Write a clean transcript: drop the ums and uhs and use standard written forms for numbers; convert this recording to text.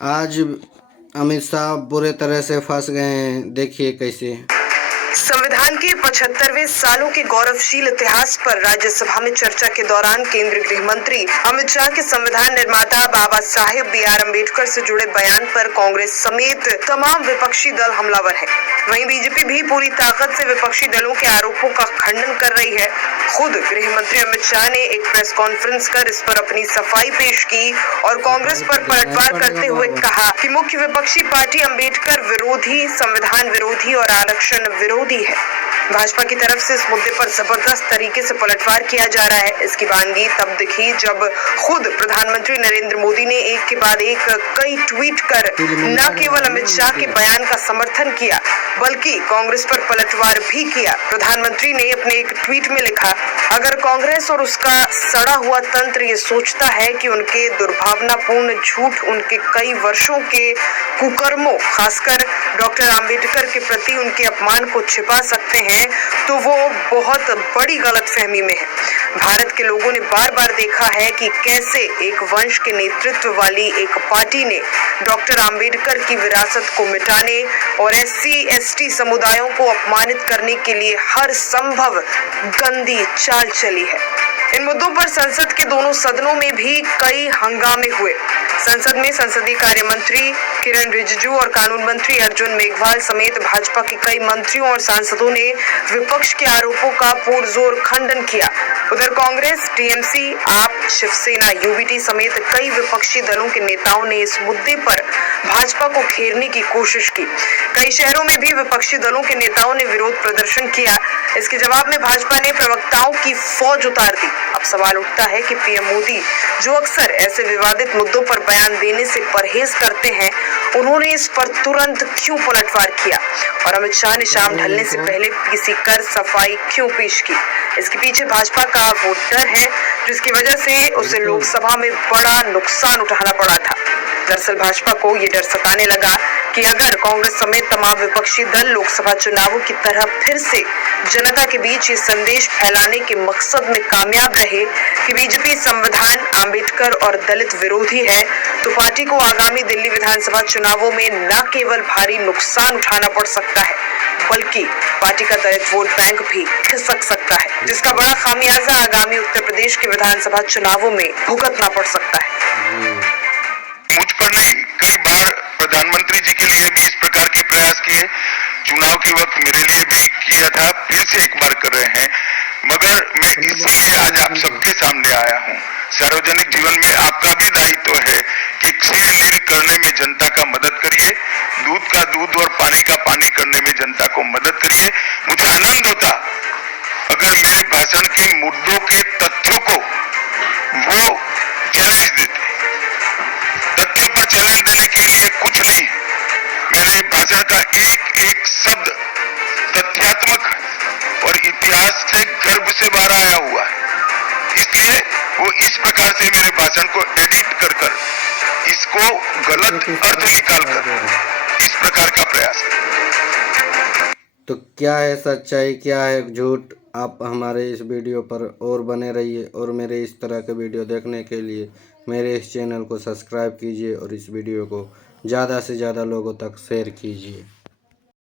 आज अमित शाह बुरे तरह से फंस गए हैं, देखिए कैसे। संविधान के 75वें सालों के गौरवशील इतिहास पर राज्यसभा में चर्चा के दौरान केंद्रीय गृह मंत्री अमित शाह के संविधान निर्माता बाबा साहेब B.R. अम्बेडकर से जुड़े बयान पर कांग्रेस समेत तमाम विपक्षी दल हमलावर है। वहीं बीजेपी भी पूरी ताकत से विपक्षी दलों के आरोपों का खंडन कर रही है। खुद गृह मंत्री अमित शाह ने एक प्रेस कॉन्फ्रेंस कर इस पर अपनी सफाई पेश की और कांग्रेस पर पलटवार करते हुए कहा कि मुख्य विपक्षी पार्टी अम्बेडकर विरोधी, संविधान विरोधी और आरक्षण विरोधी है। भाजपा की तरफ से इस मुद्दे पर जबरदस्त तरीके से पलटवार किया जा रहा है। इसकी वानगी तब दिखी जब खुद प्रधानमंत्री नरेंद्र मोदी ने एक के बाद एक कई ट्वीट कर न केवल अमित शाह के बयान का समर्थन किया बल्कि कांग्रेस पर पलटवार भी किया। प्रधानमंत्री ने अपने एक ट्वीट में लिखा, अगर कांग्रेस और उसका सड़ा हुआ तंत्र ये सोचता है कि उनके दुर्भावनापूर्ण झूठ उनके कई वर्षों के कुकर्मों, खासकर डॉक्टर आम्बेडकर के प्रति उनके अपमान को छिपा सकते हैं, तो वो बहुत बड़ी गलतफहमी में है। भारत के लोगों ने बार बार देखा है कि कैसे एक वंश के नेतृत्व वाली एक पार्टी ने डॉक्टर आम्बेडकर की विरासत को मिटाने और SC/ST समुदायों को अपमानित करने के लिए हर संभव गंदी चाल चली है। इन मुद्दों पर संसद के दोनों सदनों में भी कई हंगामे हुए। संसद में संसदीय कार्य मंत्री किरण रिजिजू और कानून मंत्री अर्जुन मेघवाल समेत भाजपा के कई मंत्रियों और सांसदों ने विपक्ष के आरोपों का पुरजोर खंडन किया। उधर कांग्रेस, TMC, आप, शिवसेना, UBT समेत कई विपक्षी दलों के नेताओं ने इस मुद्दे पर भाजपा को घेरने की कोशिश की। कई शहरों में भी विपक्षी दलों के नेताओं ने विरोध प्रदर्शन किया। इसके जवाब में भाजपा ने प्रवक्ताओं की फौज उतार दी। अब सवाल उठता है कि PM मोदी, जो अक्सर ऐसे विवादित मुद्दों पर बयान देने से परहेज करते हैं, उन्होंने इस पर तुरंत क्यों पलटवार किया और अमित शाह ने शाम ढलने से पहले किसी कर सफाई क्यों पेश की? इसके पीछे भाजपा का वो डर है जिसकी वजह से उसे लोकसभा में बड़ा नुकसान उठाना पड़ा था। दरअसल भाजपा को ये डर सताने लगा कि अगर कांग्रेस समेत तमाम विपक्षी दल लोकसभा चुनावों की तरह फिर से जनता के बीच ये संदेश फैलाने के मकसद में कामयाब रहे कि बीजेपी संविधान, आम्बेडकर और दलित विरोधी है, तो पार्टी को आगामी दिल्ली विधानसभा चुनावों में न केवल भारी नुकसान उठाना पड़ सकता है बल्कि पार्टी का दलित वोट बैंक भी खिसक सकता है, जिसका बड़ा खामियाजा आगामी उत्तर प्रदेश के विधानसभा चुनावों में भुगतना पड़ सकता है। मुझ पर नहीं, कई बार प्रधानमंत्री जी के लिए भी इस प्रकार के प्रयास किए, चुनाव के वक्त मेरे लिए भी किया था, फिर से एक बार कर रहे हैं, मगर मैं इसीलिए आज आप सबके सामने आया हूं। सार्वजनिक जीवन में आपका भी दायित्व है कि क्षीर लील करने में जनता का मदद करिए, दूध का दूध और पानी का पानी करने में जनता को मदद करिए। मुझे आनंद होता अगर मेरे भाषण के मुद्दों के तथ्यों को वो चैलेंज देते। तथ्यों पर चैलेंज देने के लिए कुछ नहीं, मेरे भाषण का एक एक शब्द तथ्यात्मक और इतिहास के गर्भ से बाहर आया हुआ है। इसलिए वो इस प्रकार से मेरे भाषण को एडिट कर इसको गलत अर्थ निकाल कर इस प्रकार का प्रयास है। तो क्या है सच्चाई, क्या है झूठ, आप हमारे इस वीडियो पर और बने रहिए और मेरे इस तरह के वीडियो देखने के लिए मेरे इस चैनल को सब्सक्राइब कीजिए और इस वीडियो को ज़्यादा से ज़्यादा लोगों तक शेयर कीजिए।